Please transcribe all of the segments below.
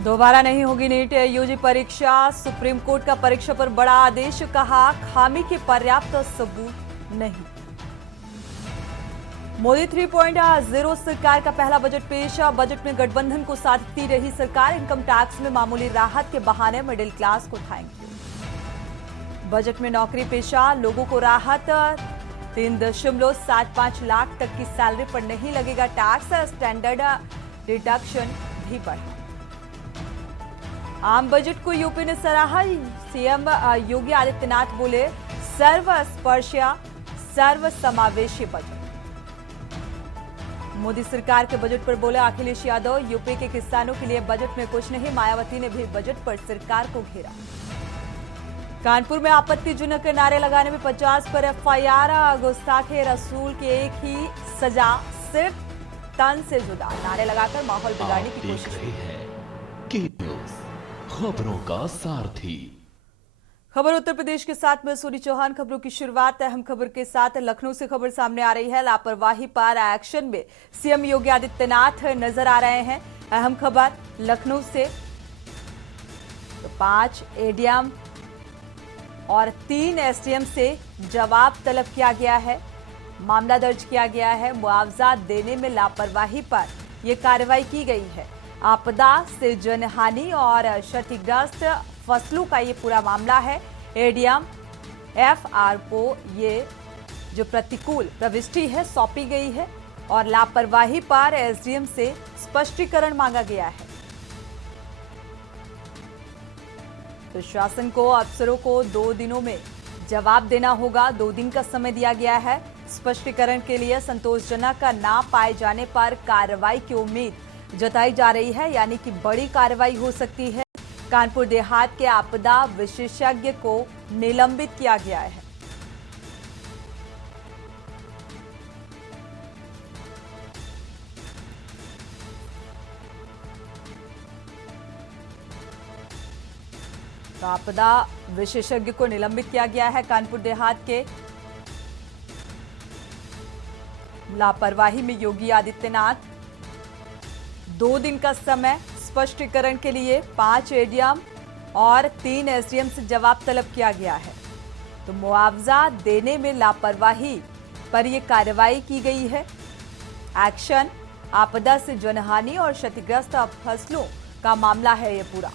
दोबारा नहीं होगी नीट यूजी परीक्षा। सुप्रीम कोर्ट का परीक्षा पर बड़ा आदेश, कहा खामी के पर्याप्त सबूत नहीं। मोदी 3.0 सरकार का पहला बजट पेश। बजट में गठबंधन को साधती रही सरकार। इनकम टैक्स में मामूली राहत के बहाने मिडिल क्लास को थैंक यू। बजट में नौकरी पेशा लोगों को राहत। 3.75 लाख तक की सैलरी पर नहीं लगेगा टैक्स। स्टैंडर्ड डिडक्शन भी बढ़ा। आम बजट को यूपी ने सराहा। सीएम योगी आदित्यनाथ बोले सर्वस्पर्शी सर्वसमावेशी बजट। मोदी सरकार के बजट पर बोले अखिलेश यादव, यूपी के किसानों के लिए बजट में कुछ नहीं। मायावती ने भी बजट पर सरकार को घेरा। कानपुर में आपत्तिजनक नारे लगाने में 50 पर एफआईआर। गुस्ताखे रसूल की एक ही सजा, सिर्फ तन से जुदा। नारे लगाकर माहौल बिगाड़ने की कोशिश की। खबरों का सारथी। खबर उत्तर प्रदेश के साथ मैं सोनी चौहान। खबरों की शुरुआत अहम खबर के साथ। लखनऊ से खबर सामने आ रही है। लापरवाही पर एक्शन में सीएम योगी आदित्यनाथ नजर आ रहे हैं। अहम खबर लखनऊ से। तो 5 एडीएम और 3 एसडीएम से जवाब तलब किया गया है। मामला दर्ज किया गया है। मुआवजा देने में लापरवाही पर यह कार्रवाई की गई है। आपदा से जनहानि और क्षतिग्रस्त फसलों का ये पूरा मामला है। एडीएम एफआर को ये जो प्रतिकूल प्रविष्टि है सौंपी गई है और लापरवाही पर एसडीएम से स्पष्टीकरण मांगा गया है। तो शासन को अफसरों को 2 दिनों में जवाब देना होगा। 2 दिन का समय दिया गया है स्पष्टीकरण के लिए। संतोषजनक ना पाए जाने पर कार्रवाई की उम्मीद जताई जा रही है, यानी कि बड़ी कार्रवाई हो सकती है। कानपुर देहात के आपदा विशेषज्ञ को निलंबित किया गया है। तो आपदा विशेषज्ञ को निलंबित किया गया है। कानपुर देहात के लापरवाही में योगी आदित्यनाथ 2 दिन का समय स्पष्टीकरण के लिए। 5 एडीएम और 3 एसडीएम से जवाब तलब किया गया है। तो मुआवजा देने में लापरवाही पर यह कार्रवाई की गई है। एक्शन आपदा से जनहानि और क्षतिग्रस्त फसलों का मामला है यह पूरा।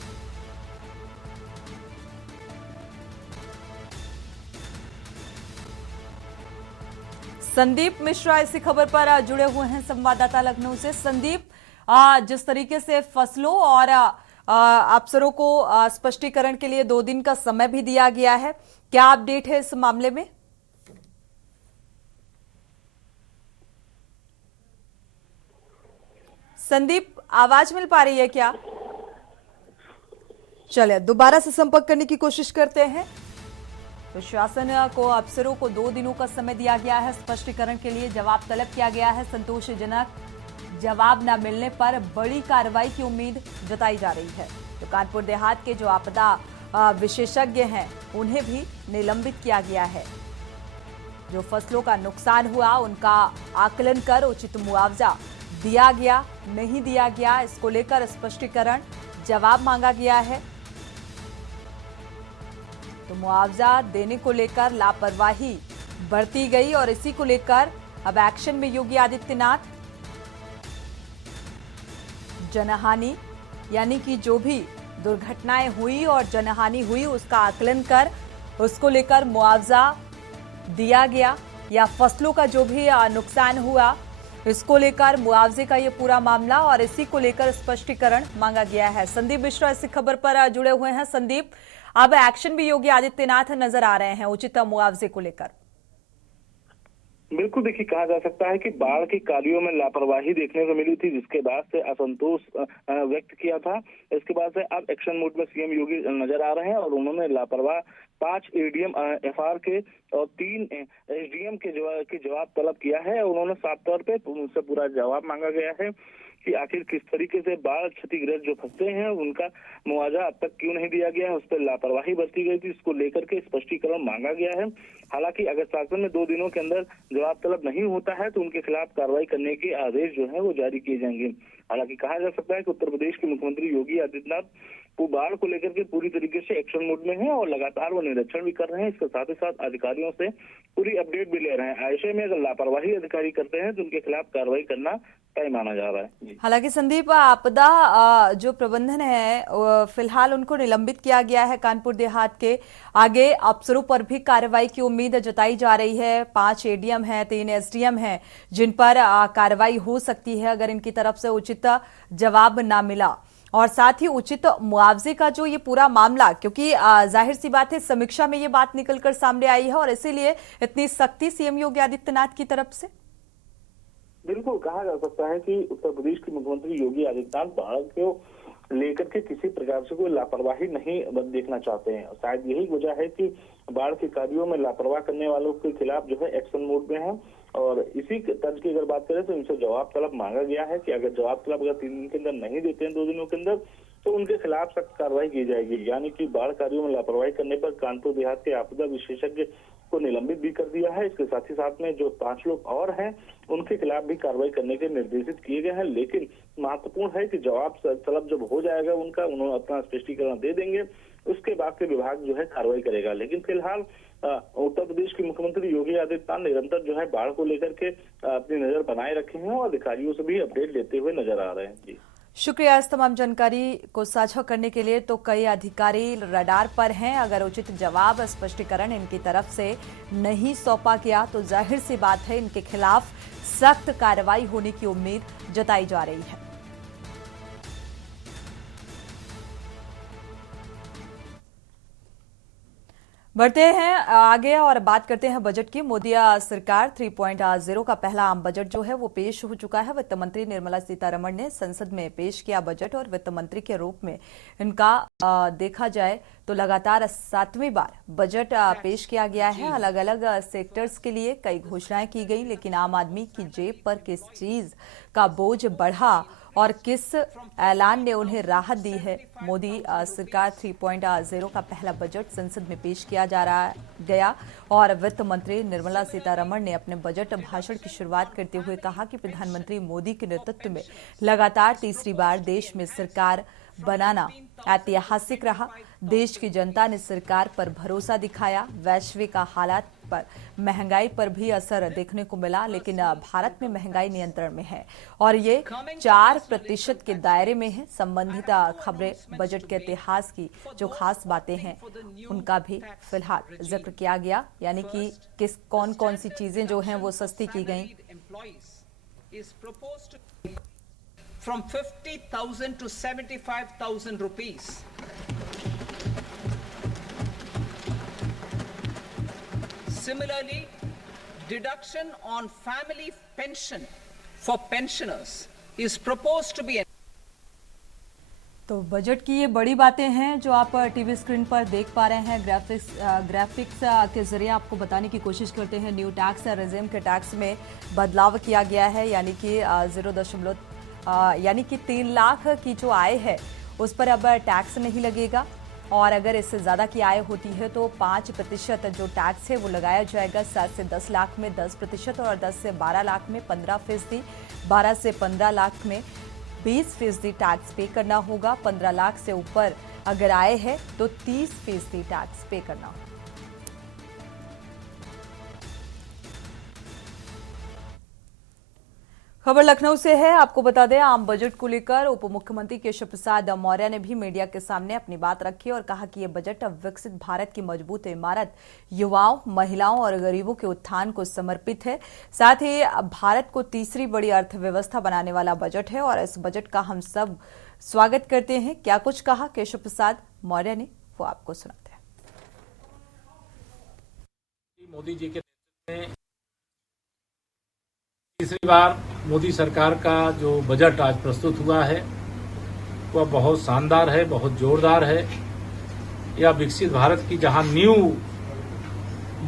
संदीप मिश्रा इसी खबर पर जुड़े हुए हैं संवाददाता लखनऊ से। संदीप, जिस तरीके से फसलों और अफसरों को स्पष्टीकरण के लिए 2 दिन का समय भी दिया गया है, क्या अपडेट है इस मामले में? संदीप, आवाज मिल पा रही है क्या? चलिए दोबारा से संपर्क करने की कोशिश करते हैं। तो शासन को अफसरों को 2 दिनों का समय दिया गया है स्पष्टीकरण के लिए। जवाब तलब किया गया है। संतोषजनक जवाब न मिलने पर बड़ी कार्रवाई की उम्मीद जताई जा रही है। तो कानपुर देहात के जो आपदा विशेषज्ञ हैं उन्हें भी निलंबित किया गया है। जो फसलों का नुकसान हुआ उनका आकलन कर उचित मुआवजा दिया गया नहीं दिया गया, इसको लेकर स्पष्टीकरण जवाब मांगा गया है। तो मुआवजा देने को लेकर लापरवाही बढ़ती गई और इसी को लेकर अब एक्शन में योगी आदित्यनाथ। जनहानि यानी कि जो भी दुर्घटनाएं हुई और जनहानि हुई उसका आकलन कर उसको लेकर मुआवजा दिया गया, या फसलों का जो भी नुकसान हुआ इसको लेकर मुआवजे का ये पूरा मामला और इसी को लेकर स्पष्टीकरण मांगा गया है। संदीप मिश्रा इसी खबर पर जुड़े हुए हैं। संदीप, अब एक्शन भी योगी आदित्यनाथ नजर आ रहे हैं उचित मुआवजे को लेकर। बिल्कुल, देखिए कहा जा सकता है कि बाढ़ के कार्यों में लापरवाही देखने को मिली थी, जिसके बाद से असंतोष व्यक्त किया था। इसके बाद से अब एक्शन मोड में सीएम योगी नजर आ रहे हैं और उन्होंने लापरवाह 5 एडीएम एफआर के और 3 एसडीएम के जवाब तलब किया है। उन्होंने साफ तौर पे उनसे पूरा जवाब मांगा गया है कि आखिर किस तरीके से बाढ़ क्षतिग्रस्त जो फंसते हैं उनका मुआवजा अब तक क्यों नहीं दिया गया है, उस पर लापरवाही बरती गई थी, इसको लेकर के स्पष्टीकरण मांगा गया है। हालांकि अगर शासन में 2 दिनों के अंदर जवाब तलब नहीं होता है तो उनके खिलाफ कार्रवाई करने के आदेश जो है वो जारी किए जाएंगे। हालांकि कहा जा सकता है कि उत्तर प्रदेश के मुख्यमंत्री योगी आदित्यनाथ वो बाढ़ को लेकर के पूरी तरीके से एक्शन मोड में है और लगातार वो निरीक्षण भी कर रहे हैं। इसके साथ ही साथ अधिकारियों से पूरी अपडेट भी ले रहे हैं। ऐसे में अगर लापरवाही अधिकारी करते हैं तो उनके खिलाफ कार्रवाई करना तय माना जा रहा है। हालांकि संदीप, आपदा जो प्रबंधन है फिलहाल उनको निलंबित किया गया है कानपुर देहात के। आगे अफसरों पर भी कार्रवाई की उम्मीद जताई जा रही है। 5 एडीएम हैं, 3 एसडीएम हैं जिन पर कार्रवाई हो सकती है अगर इनकी तरफ से उचित जवाब ना मिला, और साथ ही उचित मुआवजे का जो ये पूरा मामला, क्योंकि जाहिर सी बात है समीक्षा में ये बात निकलकर सामने आई है और इसीलिए इतनी सख्ती सीएम योगी आदित्यनाथ की तरफ से। बिल्कुल कहा जा सकता है कि उत्तर प्रदेश के मुख्यमंत्री योगी आदित्यनाथ बाढ़ को लेकर के किसी प्रकार से कोई लापरवाही नहीं देखना चाहते हैं। शायद यही वजह है कि बाढ़ के कार्यों में लापरवाही करने वालों के खिलाफ जो है एक्शन मोड में है। और इसी तर्ज की अगर बात करें तो इनसे जवाब तलब मांगा गया है कि अगर जवाब तलब अगर 3 दिन के अंदर नहीं देते हैं, 2 दिनों के अंदर, तो उनके खिलाफ सख्त कार्रवाई की जाएगी। यानी कि बाढ़ कार्यों में लापरवाही करने पर कानपुर देहात के आपदा विशेषज्ञ को निलंबित भी कर दिया है। इसके साथ ही साथ में जो 5 लोग और हैं उनके खिलाफ भी कार्रवाई करने के निर्देशित किए गए हैं। लेकिन महत्वपूर्ण है कि जवाब तलब जब हो जाएगा उनका, उन्होंने अपना स्पष्टीकरण दे देंगे, उसके बाद से विभाग जो है कार्रवाई करेगा। लेकिन फिलहाल उत्तर प्रदेश के मुख्यमंत्री योगी आदित्यनाथ निरंतर जो है बाढ़ को लेकर के अपनी नजर बनाए रखे हैं और अधिकारियों से भी अपडेट लेते हुए नजर आ रहे हैं। जी शुक्रिया इस तमाम जानकारी को साझा करने के लिए। तो कई अधिकारी रडार पर हैं, अगर उचित जवाब स्पष्टीकरण इनकी तरफ से नहीं सौंपा गया तो जाहिर सी बात है इनके खिलाफ सख्त कार्रवाई होने की उम्मीद जताई जा रही है। बढ़ते हैं आगे और बात करते हैं बजट की। मोदी सरकार 3.0 का पहला आम बजट जो है वो पेश हो चुका है। वित्त मंत्री निर्मला सीतारमण ने संसद में पेश किया बजट और वित्त मंत्री के रूप में इनका देखा जाए तो लगातार 7वीं बार बजट पेश किया गया है। अलग अलग सेक्टर्स के लिए कई घोषणाएं की गई, लेकिन आम आदमी की जेब पर किस चीज का बोझ बढ़ा और किस ऐलान ने उन्हें राहत दी है। मोदी सरकार 3.0 का पहला बजट संसद में पेश किया गया और वित्त मंत्री निर्मला सीतारमण ने अपने बजट भाषण की शुरुआत करते हुए कहा कि प्रधानमंत्री मोदी के नेतृत्व में लगातार तीसरी बार देश में सरकार बनाना ऐतिहासिक रहा। देश की जनता ने सरकार पर भरोसा दिखाया। वैश्विक हालात पर महंगाई पर भी असर देखने को मिला, लेकिन भारत में महंगाई नियंत्रण में है और ये 4% के दायरे में है। संबंधित खबरें, बजट के इतिहास की जो खास बातें हैं उनका भी फिलहाल जिक्र किया गया, यानी कि कौन कौन सी चीजें जो हैं वो सस्ती की गई। From 50,000 to 75,000 rupees. Similarly, deduction on family pension for pensioners is proposed to be. तो बजट की ये बड़ी बातें हैं जो आप टीवी स्क्रीन पर देख पा रहे हैं। ग्राफिक्स के जरिए आपको बताने की कोशिश करते हैं। न्यू टैक्स रेजिम के टैक्स में बदलाव किया गया है, यानी कि 3 लाख की जो आय है उस पर अब टैक्स नहीं लगेगा और अगर इससे ज़्यादा की आय होती है तो 5% जो टैक्स है वो लगाया जाएगा। 7 से 10 लाख में 10% और 10 से 12 लाख में 15%, 12 से 15 लाख में 20% टैक्स पे करना होगा। 15 लाख से ऊपर अगर आय है तो 30% टैक्स पे करना होगा। खबर लखनऊ से है। आपको बता दें, आम बजट को लेकर उप मुख्यमंत्री केशव प्रसाद मौर्य ने भी मीडिया के सामने अपनी बात रखी और कहा कि यह बजट अब विकसित भारत की मजबूत इमारत, युवाओं, महिलाओं और गरीबों के उत्थान को समर्पित है। साथ ही भारत को तीसरी बड़ी अर्थव्यवस्था बनाने वाला बजट है और इस बजट का हम सब स्वागत करते हैं। क्या कुछ कहा केशव प्रसाद मौर्य ने, वो आपको सुनाते हैं। मोदी जी के तीसरी बार मोदी सरकार का जो बजट आज प्रस्तुत हुआ है वह बहुत शानदार है, बहुत जोरदार है। यह विकसित भारत की जहां नींव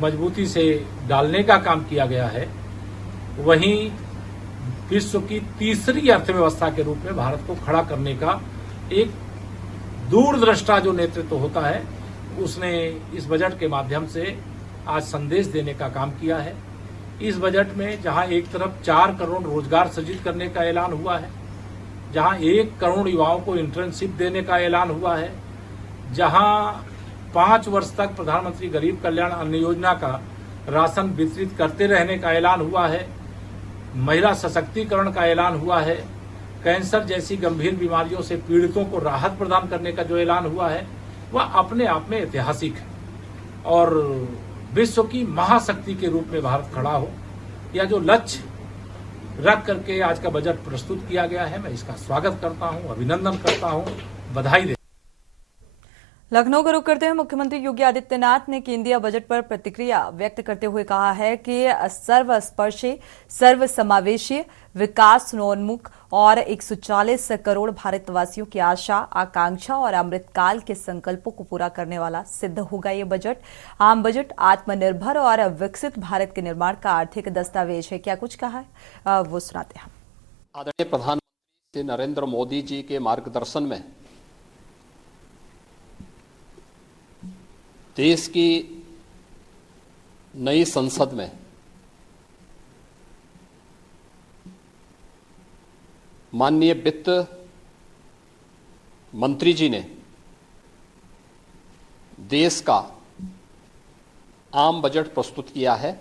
मजबूती से डालने का काम किया गया है, वहीं विश्व की तीसरी अर्थव्यवस्था के रूप में भारत को खड़ा करने का एक दूरदृष्टा जो नेतृत्व होता है, उसने इस बजट के माध्यम से आज संदेश देने का काम किया है। इस बजट में जहां एक तरफ 4 करोड़ रोजगार सृजित करने का ऐलान हुआ है, जहां 1 करोड़ युवाओं को इंटर्नशिप देने का ऐलान हुआ है, जहां 5 वर्ष तक प्रधानमंत्री गरीब कल्याण अन्न योजना का राशन वितरित करते रहने का ऐलान हुआ है, महिला सशक्तिकरण का ऐलान हुआ है, कैंसर जैसी गंभीर बीमारियों से पीड़ितों को राहत प्रदान करने का जो ऐलान हुआ है, वह अपने आप में ऐतिहासिक है। और विश्व की महाशक्ति के रूप में भारत खड़ा हो, या जो लक्ष्य रख करके आज का बजट प्रस्तुत किया गया है, मैं इसका स्वागत करता हूं, अभिनंदन करता हूं, बधाई देता हूं। लखनऊ का रुख करते हैं मुख्यमंत्री योगी आदित्यनाथ ने केंद्रीय बजट पर प्रतिक्रिया व्यक्त करते हुए कहा है कि सर्वस्पर्शी, सर्वसमावेशी, विकासोन्मुख और 140 करोड़ भारतवासियों की आशा, आकांक्षा और अमृतकाल के संकल्पों को पूरा करने वाला सिद्ध होगा। ये बजट आम बजट आत्मनिर्भर और विकसित भारत के निर्माण का आर्थिक दस्तावेज है। क्या कुछ कहा है वो सुनाते हैं। आदरणीय प्रधानमंत्री श्री नरेंद्र मोदी जी के मार्गदर्शन में देश की नई संसद में माननीय वित्त मंत्री जी ने देश का आम बजट प्रस्तुत किया है।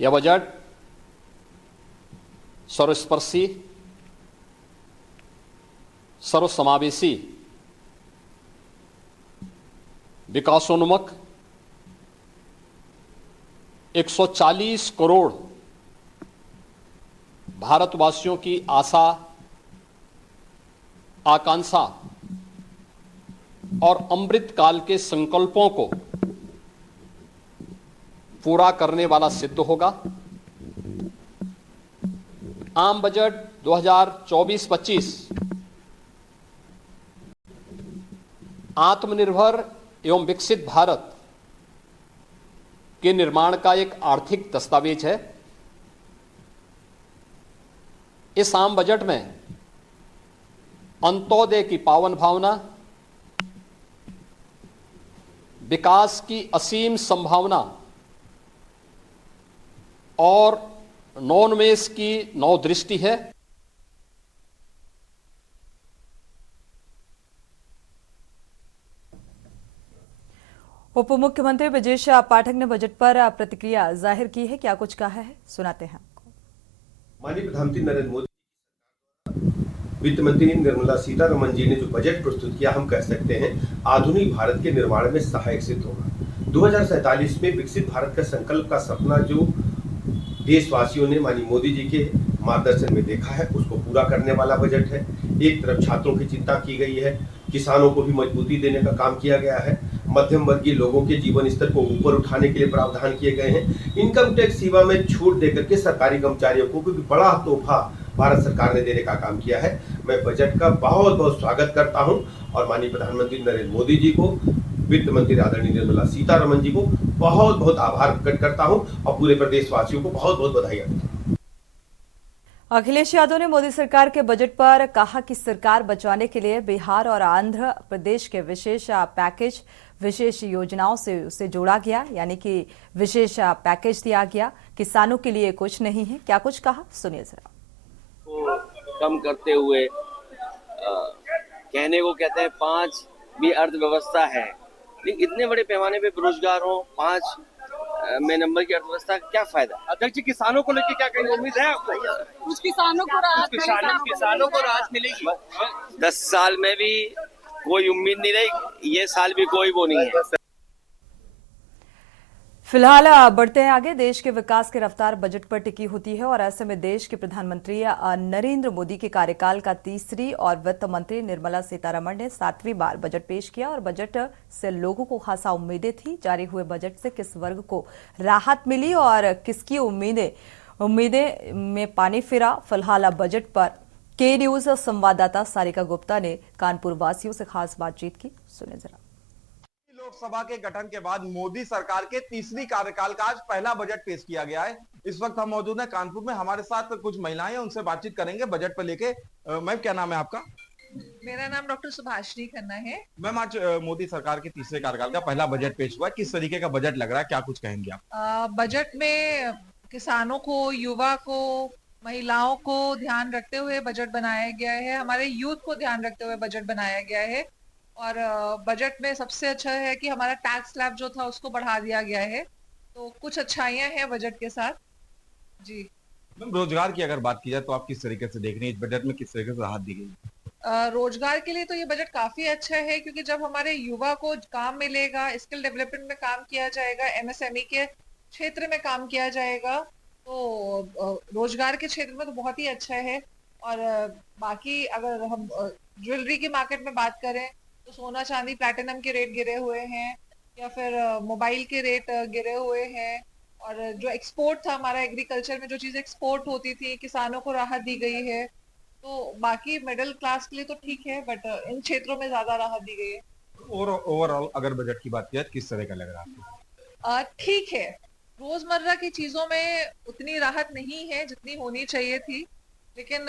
यह बजट सर्वस्पर्शी, सर्वसमावेशी, विकासोन्मुख, 140 करोड़ भारतवासियों की आशा, आकांक्षा और अमृतकाल के संकल्पों को पूरा करने वाला सिद्ध होगा। आम बजट 2024-25 आत्मनिर्भर एवं विकसित भारत के निर्माण का एक आर्थिक दस्तावेज है। इस आम बजट में अंत्योदय की पावन भावना, विकास की असीम संभावना और नवोन्मेष की नवदृष्टि है। उप मुख्यमंत्री ब्रजेश पाठक ने बजट पर प्रतिक्रिया जाहिर की है। क्या कुछ कहा है सुनाते हैं आपको। माननीय प्रधानमंत्री नरेंद्र मोदी, वित्त मंत्री निर्मला सीतारमण जी ने जो बजट प्रस्तुत किया, हम कह सकते हैं आधुनिक भारत के निर्माण में सहायक सिद्ध होगा। 2047 में विकसित भारत का संकल्प का सपना जो देशवासियों ने माननीय मोदी जी के मार्गदर्शन में देखा है, उसको पूरा करने वाला बजट है। एक तरफ छात्रों की चिंता की गई है, किसानों को भी मजबूती देने का काम किया गया है, मध्यम वर्गीय लोगों के जीवन स्तर को ऊपर उठाने के लिए प्रावधान किए गए हैं। इनकम टैक्स सेवा में छूट देकर के सरकारी कर्मचारियों को कोई बड़ा तोहफा भारत सरकार ने देने का काम किया है। मैं बजट का बहुत बहुत स्वागत करता हूं और माननीय प्रधानमंत्री नरेंद्र मोदी जी को, वित्त मंत्री आदरणीय निर्मला सीतारमण जी को बहुत बहुत आभार प्रकट करता हूं और पूरे प्रदेशवासियों को बहुत बहुत बधाई देता हूं। अखिलेश यादव ने मोदी सरकार के बजट पर कहा कि सरकार बचाने के लिए बिहार और आंध्र प्रदेश के विशेष पैकेज, विशेष योजनाओं से उसे जोड़ा गया, यानी कि विशेष पैकेज दिया गया। किसानों के लिए कुछ नहीं है। क्या कुछ कहा सुनिए जरा। को कम करते हुए कहने को कहते हैं 5 भी अर्थव्यवस्था है, लेकिन इतने बड़े पैमाने पे बेरोजगार हो, 5 में नंबर की अर्थव्यवस्था का क्या फायदा। अध्यक्ष जी, किसानों को लेकर क्या कहेंगे, उम्मीद है आपको? कुछ किसानों को राहत मिलेगी। 10 साल में भी कोई उम्मीद नहीं रही, ये साल भी कोई वो नहीं है। फिलहाल बढ़ते हैं आगे। देश के विकास की रफ्तार बजट पर टिकी होती है और ऐसे में देश के प्रधानमंत्री नरेंद्र मोदी के कार्यकाल का तीसरी और वित्त मंत्री निर्मला सीतारमण ने 7वीं बार बजट पेश किया और बजट से लोगों को खासा उम्मीदें थी। जारी हुए बजट से किस वर्ग को राहत मिली और किसकी उम्मीदें में पानी फिरा, फिलहाल बजट पर के न्यूज संवाददाता सारिका गुप्ता ने कानपुर वासियों से खास बातचीत की। सुने जरा। लोकसभा के गठन के बाद मोदी सरकार के तीसरी कार्यकाल का आज पहला बजट पेश किया गया है। इस वक्त हम मौजूद हैं कानपुर में, हमारे साथ कुछ महिलाएं हैं, उनसे बातचीत करेंगे बजट पर लेके। मैम, क्या नाम है आपका? मेरा नाम डॉक्टर सुभाषिनी खन्ना है। मैम, आज मोदी सरकार के तीसरे कार्यकाल का पहला बजट पेश हुआ है, किस तरीके का बजट लग रहा है, क्या कुछ कहेंगे आप? बजट में किसानों को, युवा को, महिलाओं को ध्यान रखते हुए बजट बनाया गया है। हमारे यूथ को ध्यान रखते हुए बजट बनाया गया है। और बजट में सबसे अच्छा है कि हमारा टैक्स स्लैब जो था उसको बढ़ा दिया गया है। तो कुछ अच्छाइयां हैं बजट के साथ जी। मैम, रोजगार की अगर बात की जाए तो आप किस तरीके से देख रही हैं, इस बजट में किस तरीके से राहत दी गई है? रोजगार के लिए तो ये बजट काफी अच्छा है, क्योंकि जब हमारे युवा को काम मिलेगा, स्किल डेवलपमेंट में काम किया जाएगा, एमएसएमई के क्षेत्र में काम किया जाएगा, तो रोजगार के क्षेत्र में तो बहुत ही अच्छा है। और बाकी अगर हम ज्वेलरी की मार्केट में बात करें तो सोना चांदी प्लैटिनम के रेट गिरे हुए हैं, या फिर मोबाइल के रेट गिरे हुए हैं। और जो एक्सपोर्ट था हमारा, एग्रीकल्चर में जो चीज एक्सपोर्ट होती थी, किसानों को राहत दी गई है। तो बाकी मिडिल क्लास के लिए तो ठीक है, बट इन क्षेत्रों में ज्यादा राहत दी गई है। ओवरऑल अगर बजट की बात की जाए किस तरह का लग रहा है आपको? ठीक है, रोजमर्रा की चीजों में उतनी राहत नहीं है जितनी होनी चाहिए थी, लेकिन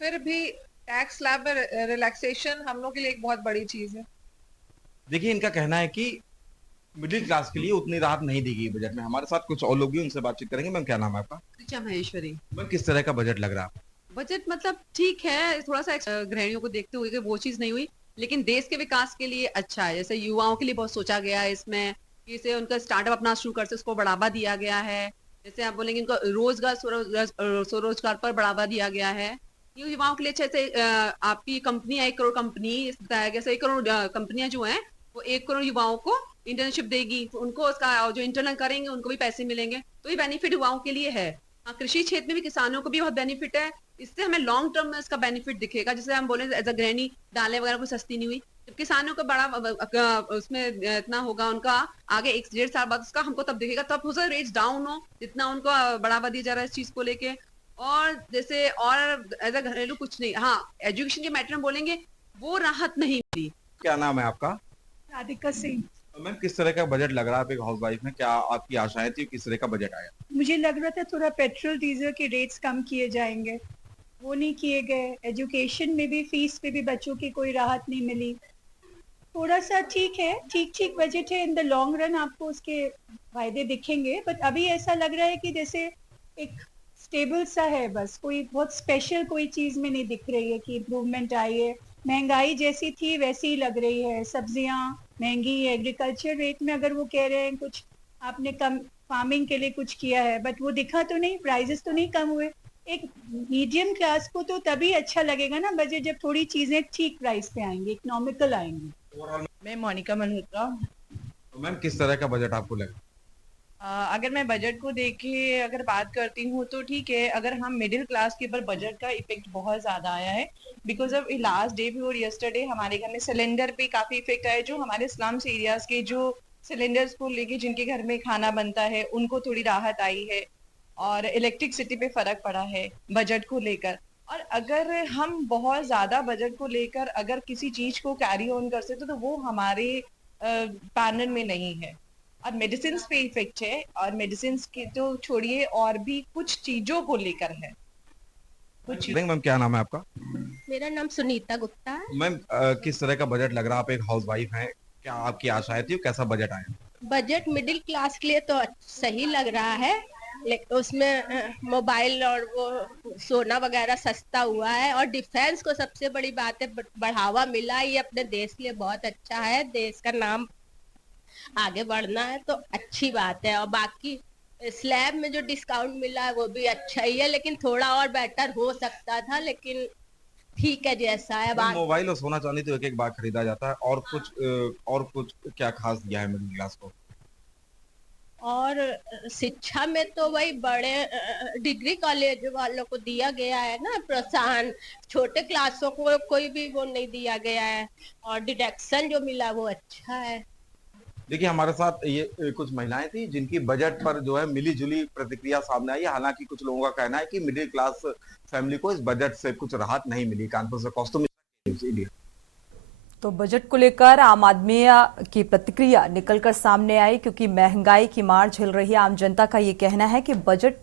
फिर भी टैक्स स्लैब में रिलैक्सेशन हम लोग के लिए एक बहुत बड़ी चीज है। देखिए, इनका कहना है कि मिडिल क्लास के लिए उतनी राहत नहीं दी गई बजट में। हमारे साथ कुछ और लोग भी, उनसे बातचीत करेंगे। मैम, क्या नाम है आपका? ऋचा महेश्वरी। मैम, किस तरह का बजट लग रहा है? बजट मतलब ठीक है, थोड़ा सा गृहिणियों को देखते हुए कि वो चीज नहीं हुई, लेकिन देश के विकास के लिए अच्छा है। जैसे युवाओं के लिए बहुत सोचा गया है इसमें, कि इसे उनका स्टार्टअप अपना शुरू कर से उसको बढ़ावा दिया गया है। जैसे आप बोलेंगे उनको रोजगार, स्वरोजगार पर बढ़ावा दिया गया है। युवाओं के लिए जैसे आपकी कंपनी 1 करोड़ कंपनी, जैसे 1 करोड़ कंपनियां जो हैं वो 1 करोड़ युवाओं को इंटर्नशिप देगी, तो उनको उसका जो इंटर्न करेंगे उनको भी पैसे मिलेंगे, तो ये बेनिफिट युवाओं के लिए है। हाँ, कृषि क्षेत्र में भी किसानों को भी बहुत बेनिफिट है, इससे हमें लॉन्ग टर्म में इसका बेनिफिट दिखेगा। जैसे हम बोले एज अ गृहिणी दालें वगैरह कोई सस्ती नहीं हुई, जब किसानों को बड़ा उसमें इतना होगा, उनका आगे 1-1.5 साल बाद उसका हमको तब दिखेगा, तब हो सकता है रेट्स डाउन हो, जितना उनको बढ़ावा दिया जा रहा है इस चीज को लेके। और जैसे और एज अ घरेलू कुछ नहीं, हाँ एजुकेशन के मैटर में बोलेंगे वो राहत नहीं मिली। क्या नाम है आपका? राधिका सिंह। मैम, किस तरह का बजट लग रहा है? आप एक हाउस वाइफ हैं, क्या आपकी आशाएं थी, किस तरह का बजट आया? मुझे लग रहा था थोड़ा पेट्रोल डीजल के रेट्स कम किए जाएंगे, वो नहीं किए गए। एजुकेशन में भी, फीस पे भी बच्चों की कोई राहत नहीं मिली। थोड़ा सा ठीक है, ठीक बजट है। इन द लॉन्ग रन आपको उसके फायदे दिखेंगे, बट अभी ऐसा लग रहा है कि जैसे एक स्टेबल सा है, बस कोई बहुत स्पेशल कोई चीज में नहीं दिख रही है कि इम्प्रूवमेंट आई है। महंगाई जैसी थी वैसी ही लग रही है, सब्जियां महंगी है। एग्रीकल्चर रेट में अगर वो कह रहे हैं कुछ आपने कम फार्मिंग के लिए कुछ किया है, बट वो दिखा तो नहीं, प्राइजेस तो नहीं कम हुए। एक मीडियम क्लास को तो तभी अच्छा लगेगा ना बजट, जब थोड़ी चीजें ठीक प्राइस पे आएंगी, इकोनॉमिकल आएंगी। मैं मोनिका मल्होत्रा। मैम, किस तरह का बजट आपको लगा? अगर मैं बजट को देखे अगर बात करती हूँ तो ठीक है। अगर हम मिडिल क्लास के ऊपर बजट का इफेक्ट बहुत ज्यादा आया है, because of last day before yesterday हमारे घर में सिलेंडर पे काफी इफेक्ट आया। जो हमारे स्लम्स एरियाज के जो सिलेंडर्स को लेके जिनके घर में खाना बनता है उनको थोड़ी राहत आई है, और इलेक्ट्रिसिटी पे फर्क पड़ा है बजट को लेकर। और अगर हम बहुत ज्यादा बजट को लेकर अगर किसी चीज को कैरी ऑन कर सकते तो वो हमारे पैनल में नहीं है। और मेडिसिन पे इफेक्ट है, और मेडिसिन की तो छोड़िए, और भी कुछ चीजों को लेकर है कुछ। मैम, क्या नाम है आपका? मेरा नाम सुनीता गुप्ता है। मैम, किस तरह का बजट लग रहा है? आप एक हाउस वाइफ हैं, क्या आपकी आशाएं थी, कैसा बजट आया? बजट मिडिल क्लास के लिए तो सही लग रहा है, लेकिन उसमें मोबाइल और वो सोना वगैरह सस्ता हुआ है, और डिफेंस को सबसे बड़ी बात है बढ़ावा मिला। ये अपने देश के लिए बहुत अच्छा है, देश का नाम आगे बढ़ना है तो अच्छी बात है। और बाकी स्लैब में जो डिस्काउंट मिला है वो भी अच्छा ही है, लेकिन थोड़ा और बेटर हो सकता था, लेकिन ठीक है जैसा है। मोबाइल और सोना चांदी तो एक बार खरीदा जाता है, और कुछ क्या खास दिया है मिडिल क्लास को? और शिक्षा में तो वही बड़े डिग्री कॉलेज वालों को दिया गया है ना प्रोत्साहन, छोटे क्लासों को कोई भी वो नहीं दिया गया है, और डिडक्शन जो मिला वो अच्छा है। देखिए, हमारे साथ ये कुछ महिलाएं थी जिनकी बजट पर जो है मिली जुली प्रतिक्रिया सामने आई है। हालांकि कुछ लोगों का कहना है कि मिडिल क्लास फैमिली को इस बजट से कुछ राहत नहीं मिली। कानपुर से कौस्तुभ। तो बजट को लेकर आम आदमी की प्रतिक्रिया निकलकर सामने आई, क्योंकि महंगाई की मार झेल रही आम जनता का ये कहना है कि बजट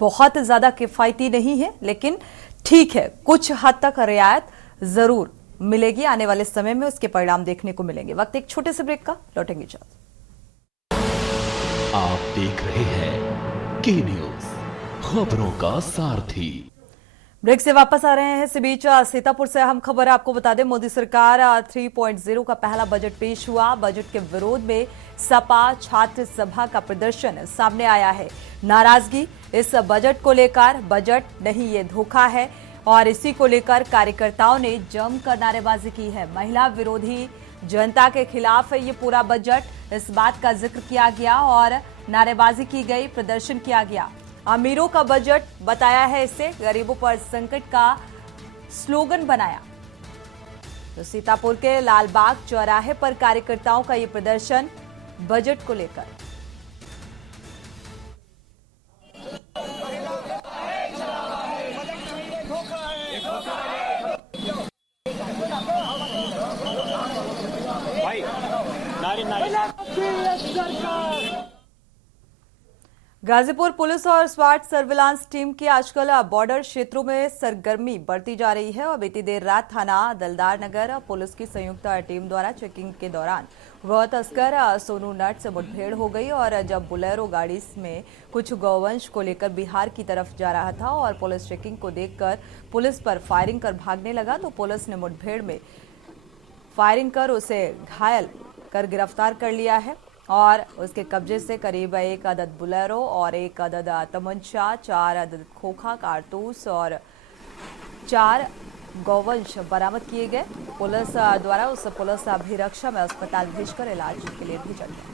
बहुत ज्यादा किफायती नहीं है, लेकिन ठीक है, कुछ हद तक रियायत जरूर मिलेगी। आने वाले समय में उसके परिणाम देखने को मिलेंगे। वक्त एक छोटे से ब्रेक का, लौटेंगे जल्द। आप देख रहे हैं के न्यूज, खबरों का सारथी। ब्रेक से वापस आ रहे हैं। इसी बीच सीतापुर से अहम खबर आपको बता दें, मोदी सरकार 3.0 का पहला बजट पेश हुआ। बजट के विरोध में सपा छात्र सभा का प्रदर्शन सामने आया है। नाराजगी इस बजट को लेकर, बजट नहीं ये धोखा है, और इसी को लेकर कार्यकर्ताओं ने जमकर नारेबाजी की है। महिला विरोधी, जनता के खिलाफ है ये पूरा बजट, इस बात का जिक्र किया गया और नारेबाजी की गई, प्रदर्शन किया गया। अमीरों का बजट बताया है इसे, गरीबों पर संकट का स्लोगन बनाया। तो सीतापुर के लालबाग चौराहे पर कार्यकर्ताओं का ये प्रदर्शन बजट को लेकर। गाजीपुर पुलिस और स्वाट सर्विलांस टीम की आजकल बॉर्डर क्षेत्रों में सरगर्मी बढ़ती जा रही है और बीती देर रात थाना दलदार नगर पुलिस की संयुक्त टीम द्वारा चेकिंग के दौरान गौ तस्कर सोनू नट से मुठभेड़ हो गई। और जब बुलेरो गाड़ी में कुछ गौवंश को लेकर बिहार की तरफ जा रहा था और पुलिस चेकिंग को देखकर पुलिस पर फायरिंग कर भागने लगा, तो पुलिस ने मुठभेड़ में फायरिंग कर उसे घायल कर गिरफ्तार कर लिया है और उसके कब्जे से करीब 1 अदद बुलेरो और 1 अदद तमंचा, 4 अदद खोखा कारतूस और 4 गौवंश बरामद किए गए। पुलिस द्वारा उस पुलिस अभिरक्षा में अस्पताल भेजकर इलाज के लिए भेजा गया।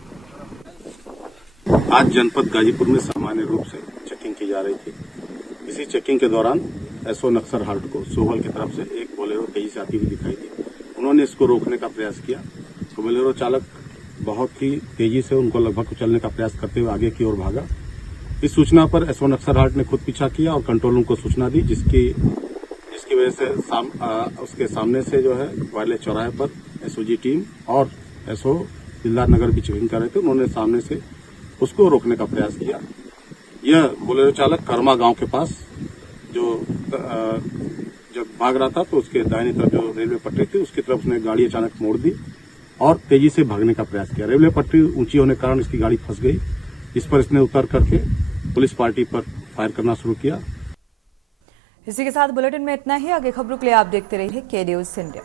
आज जनपद गाजीपुर में सामान्य रूप से चेकिंग की जा रही थी। इसी चेकिंग के दौरान एसओ नक्सर हार्ट को सोहल की तरफ से एक बोलेरो तेजी से आती हुई दिखाई दी। उन्होंने इसको रोकने का प्रयास किया तो बोलेरो चालक बहुत ही तेजी से उनको लगभग कुचलने का प्रयास करते हुए आगे की ओर भागा। इस सूचना पर एसओ नक्सर हार्ट ने खुद पीछा किया और कंट्रोल रूम को सूचना दी, जिसकी वजह से उसके सामने से जो है वायरलेस चौराहे पर एसओजी टीम और एसओ दिलदार नगर भी चेकिंग कर रहे थे। उन्होंने सामने से उसको रोकने का प्रयास किया। यह बोलेरो चालक कर्मा गांव के पास जब भाग रहा था तो उसके दाहिनी तरफ जो रेलवे पटरी थी उसकी तरफ उसने गाड़ी अचानक मोड़ दी और तेजी से भागने का प्रयास किया। रेलवे पटरी ऊंची होने के कारण इसकी गाड़ी फंस गई, इस पर इसने उतर करके पुलिस पार्टी पर फायर करना शुरू किया। इसी के साथ बुलेटिन में इतना ही। आगे खबरों के लिए आप देखते रहिए के न्यूज इंडिया।